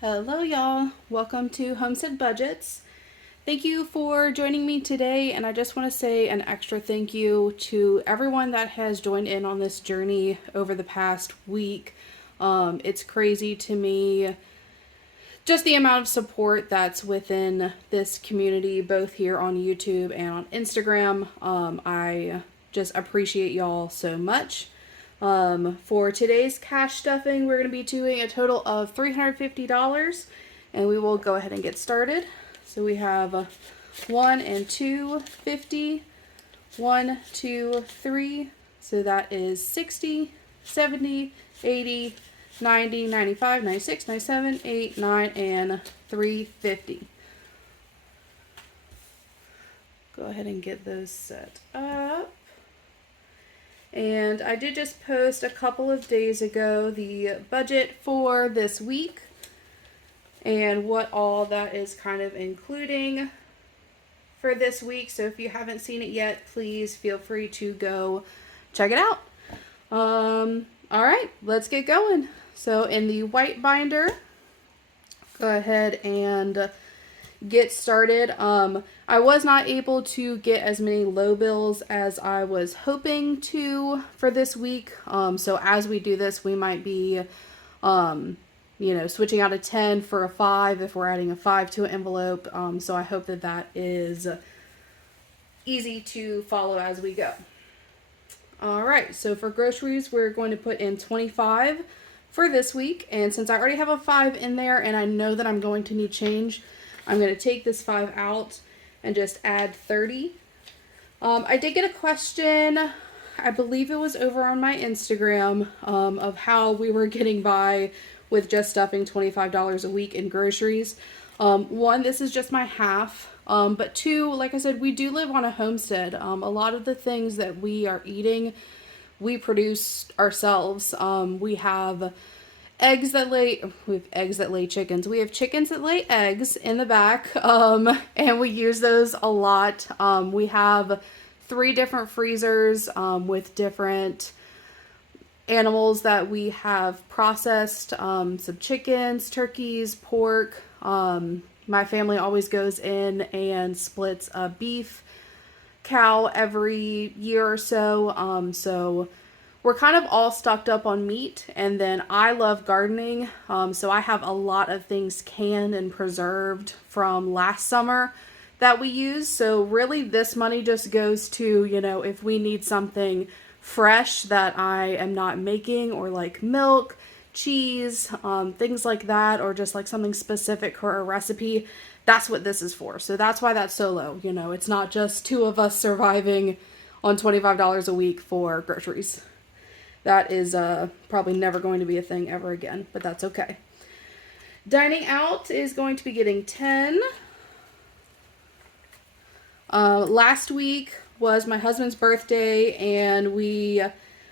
Hello, y'all. Welcome to Homestead Budgets. Thank you for joining me today, and I just want to say an extra thank you to everyone that has joined in on this journey over the past week. It's crazy to me just the amount of support that's within this community, both here on YouTube and on Instagram. I just appreciate y'all so much. For today's cash stuffing, we're going to be doing a total of $350, and we will go ahead and get started. So we have 1 and 2, 50, 1, 2, 3, so that is 60, 70, 80, 90, 95, 96, 97, 8, 9, and 350. Go ahead and get those set up. And I did just post a couple of days ago the budget for this week and what all that is kind of including for this week. So if you haven't seen it yet, please feel free to go check it out. All right, let's get going. So in the white binder, go ahead and get started. I was not able to get as many low bills as I was hoping to for this week. So as we do this, we might be, switching out a 10 for a 5 if we're adding a 5 to an envelope. So I hope that that is easy to follow as we go. All right, so for groceries, we're going to put in 25 for this week. And since I already have a 5 in there and I know that I'm going to need change, I'm going to take this 5 out and just add 30. I did get a question, I believe it was over on my Instagram, of how we were getting by with just stuffing $25 a week in groceries. One, this is just my half. But two, like I said, we do live on a homestead. A lot of the things that we are eating, we produce ourselves. We have eggs that lay chickens. We have chickens that lay eggs in the back, and we use those a lot. We have 3 different freezers with different animals that we have processed, some chickens, turkeys, pork. My family always goes in and splits a beef cow every year or so. So we're kind of all stocked up on meat, and then I love gardening, so I have a lot of things canned and preserved from last summer that we use. So really this money just goes to, if we need something fresh that I am not making, or like milk, cheese, things like that, or just like something specific for a recipe, that's what this is for. So that's why that's so low. It's not just 2 of us surviving on $25 a week for groceries. That is probably never going to be a thing ever again, but that's okay. Dining out is going to be getting 10. Last week was my husband's birthday, and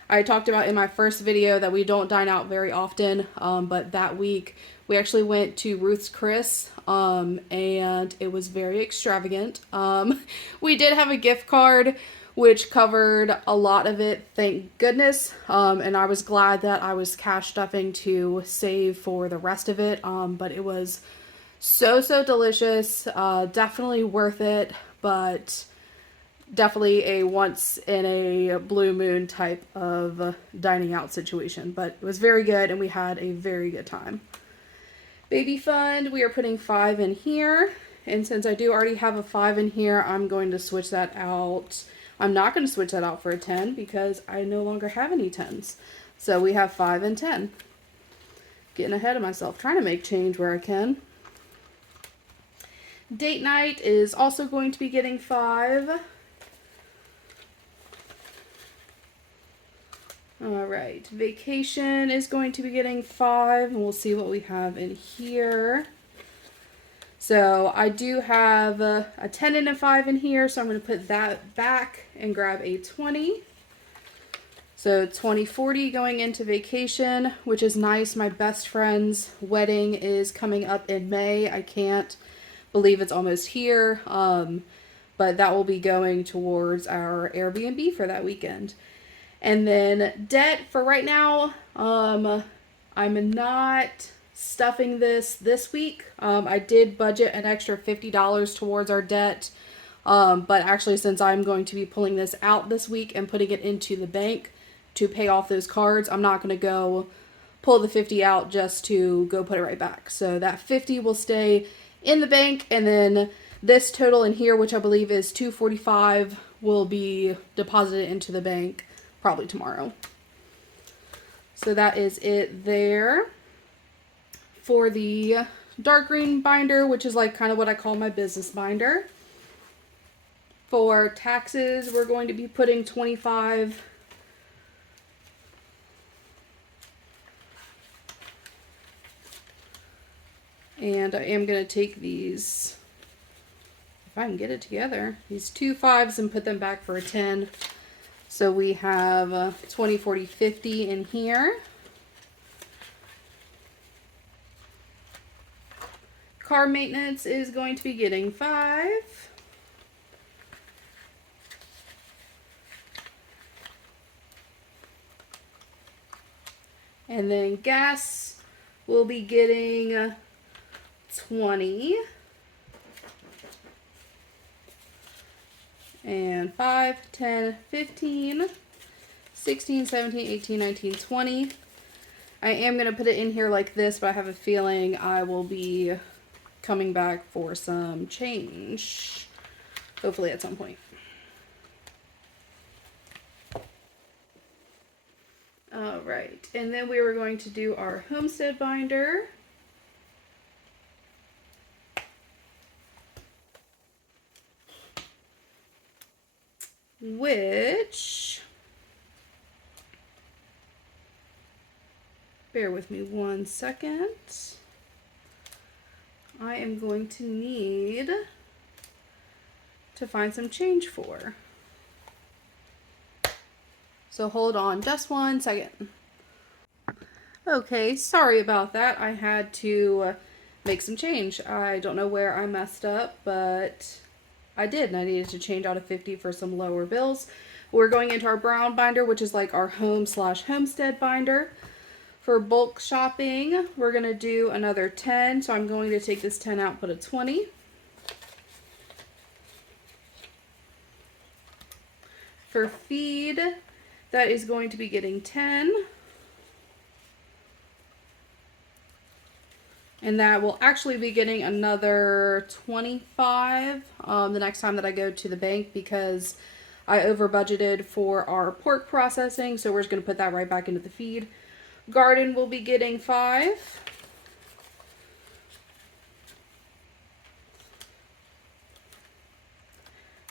I talked about in my first video that we don't dine out very often, but that week we actually went to Ruth's Chris, and it was very extravagant. We did have a gift card which covered a lot of it, thank goodness, and I was glad that I was cash stuffing to save for the rest of it, but it was so delicious, definitely worth it, but definitely a once in a blue moon type of dining out situation, but it was very good and we had a very good time. Baby fund, we are putting 5 in here, and since I do already have a 5 in here, I'm going to switch that out. I'm not going to switch that out for a 10 because I no longer have any 10s. So we have 5 and 10. Getting ahead of myself, trying to make change where I can. Date night is also going to be getting 5. Alright, vacation is going to be getting 5, and we'll see what we have in here. So I do have a 10 and a 5 in here, so I'm going to put that back and grab a 20. So 2040 going into vacation, which is nice. My best friend's wedding is coming up in May. I can't believe it's almost here, but that will be going towards our Airbnb for that weekend. And then debt for right now, I'm not stuffing this week. I did budget an extra $50 towards our debt. But actually, since I'm going to be pulling this out this week and putting it into the bank to pay off those cards, I'm not going to go pull the 50 out just to go put it right back. So that 50 will stay in the bank, and then this total in here, which I believe is $245, will be deposited into the bank probably tomorrow. So that is it there. For the dark green binder, which is like kind of what I call my business binder. For taxes, we're going to be putting $25. And I am going to take these, if I can get it together, these 2 5s and put them back for a 10. So we have 20, 40, 50 in here. Car maintenance is going to be getting 5. And then gas will be getting 20. And 5, 10, 15, 16, 17, 18, 19, 20. I am going to put it in here like this, but I have a feeling I will be coming back for some change. Hopefully at some point. All right, and then we were going to do our homestead binder. Which, bear with me 1 second. I am going to need to find some change for. So hold on just 1 second. Okay, sorry about that. I had to make some change. I don't know where I messed up, but I did, and I needed to change out a 50 for some lower bills. We're going into our brown binder, which is like our home/homestead binder. For bulk shopping, we're going to do another 10. So I'm going to take this 10 out, put a 20. For feed, that is going to be getting 10. And that will actually be getting another 25 the next time that I go to the bank, because I over budgeted for our pork processing. So we're just going to put that right back into the feed. Garden will be getting 5.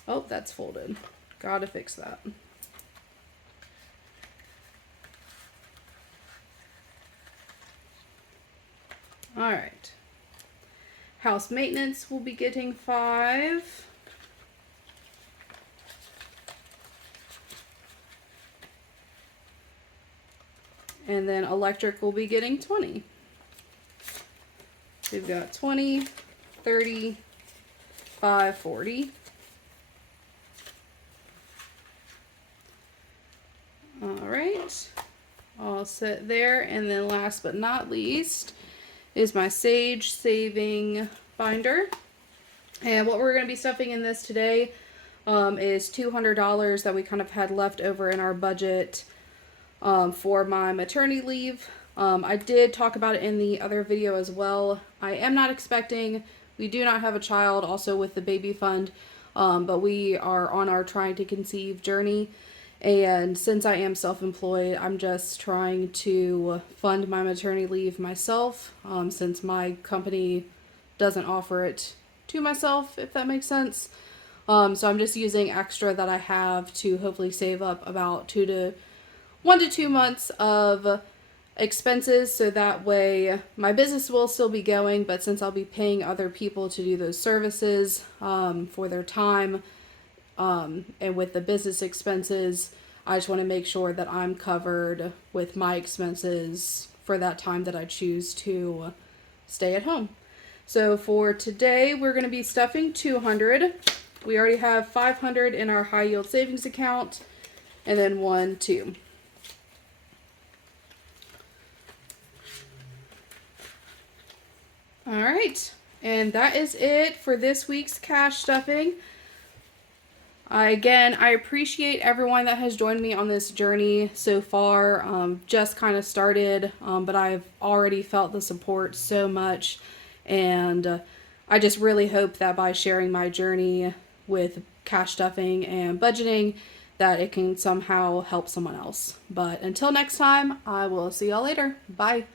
Oh, that's folded. Gotta fix that. All right. House maintenance will be getting 5. And then electric will be getting 20. We've got 20, 30, 5, 40. All right. All set there. And then last but not least is my Sage Saving binder. And what we're going to be stuffing in this today is $200 that we kind of had left over in our budget for my maternity leave. I did talk about it in the other video as well. I am not expecting, we do not have a child also with the baby fund, but we are on our trying to conceive journey. And since I am self-employed, I'm just trying to fund my maternity leave myself, since my company doesn't offer it to myself, if that makes sense. So I'm just using extra that I have to hopefully save up about 1 to 2 months of expenses, so that way my business will still be going, but since I'll be paying other people to do those services for their time, and with the business expenses, I just want to make sure that I'm covered with my expenses for that time that I choose to stay at home. So for today, we're going to be stuffing 200. We already have 500 in our high yield savings account, and then 1, 2. All right, and that is it for this week's cash stuffing. I appreciate everyone that has joined me on this journey so far. Just kind of started, but I've already felt the support so much, and I just really hope that by sharing my journey with cash stuffing and budgeting, that it can somehow help someone else. But until next time, I will see y'all later. Bye.